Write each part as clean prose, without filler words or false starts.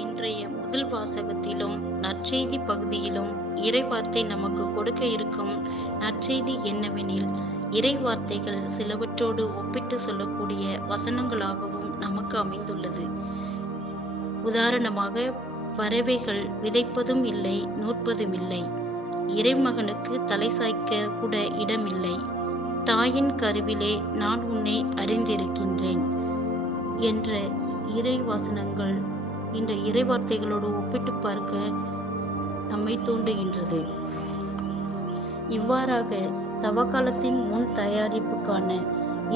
இன்றைய முதல் வாசகத்திலும் நற்செய்தி பகுதியிலும் இறைவார்த்தை நமக்கு கொடுக்க இருக்கும் நற்செய்தி என்னவெனில், இறைவார்த்தைகள் சிலவற்றோடு ஒப்பிட்டு சொல்லக்கூடிய வசனங்களாகவும் நமக்கு அமைந்துள்ளது. உதாரணமாக, பறவைகள் விதைப்பதும் இல்லை, நூற்பதும் இல்லை, இறைமகனுக்கு தலை சாய்க்க கூட இடமில்லை, தாயின் கருவிலே நான் உன்னை அறிந்திருக்கின்றேன் என்ற இறைவாசனங்கள் இந்த இறைவார்த்தைகளோடு ஒப்பிட்டு பார்க்க நம்மை தூண்டுகின்றது. இவ்வாறாக தவக்காலத்தின் முன் தயாரிப்புக்கான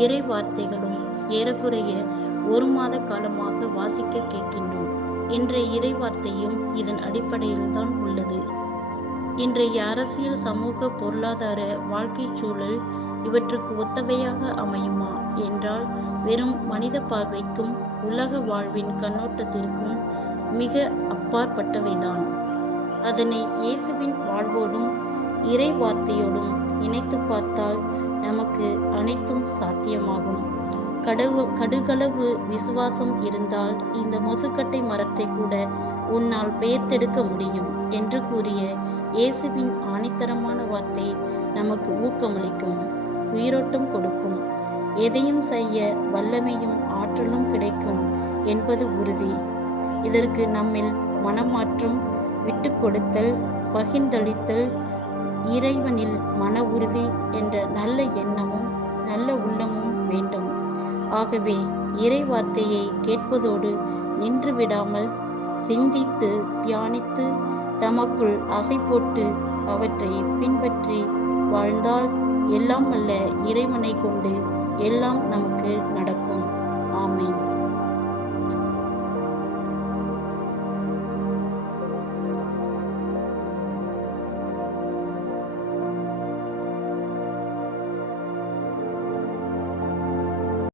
இறை வார்த்தைகளும் ஏறக்குறைய 1 மாத காலமாக வாசிக்க கேட்கின்றோம். இன்றைய இறை வார்த்தையும் இதன் அடிப்படையில்தான் உள்ளது. இன்றைய அரசியல், சமூக, பொருளாதார வாழ்க்கை சூழல் இவற்றுக்கு ஒத்தவையாக அமையுமா என்றால், வெறும் மனித பார்வைக்கும் உலக வாழ்வின் கண்ணோட்டத்திற்கும் மிக அப்பாற்பட்டவைதான். அதனை இயேசுவின் வாழ்வோடும் இறை வார்த்தையோடும் இணைத்து பார்த்தால் நமக்கு அனைத்தும் சாத்தியமாகும். கடுகளவு விசுவாசம் இருந்தால் இந்த மொசுக்கட்டை மரத்தை கூட உன்னால் பெயர்த்தெடுக்க முடியும் என்று கூறிய இயேசுவின் ஆணித்தரமான வார்த்தை நமக்கு ஊக்கமளிக்கும், உயிரோட்டம் கொடுக்கும், எதையும் செய்ய வல்லமையும் ஆற்றலும் கிடைக்கும் என்பது உறுதி. இதற்கு நம்மில் மனமாற்றம், விட்டு கொடுத்தல், பகிர்ந்தளித்தல், இறைவனில் மன உறுதி என்ற நல்ல எண்ணமும் நல்ல உள்ளமும் வேண்டும். ஆகவே இறை வார்த்தையை கேட்பதோடு நின்று விடாமல் சிந்தித்து தியானித்து தமக்குள் ஆசை போட்டு அவற்றை பின்பற்றி வாழ்ந்தால் எல்லாம் வல்ல இறைவனை கொண்டு எல்லாம் நமக்கு நடக்கும்.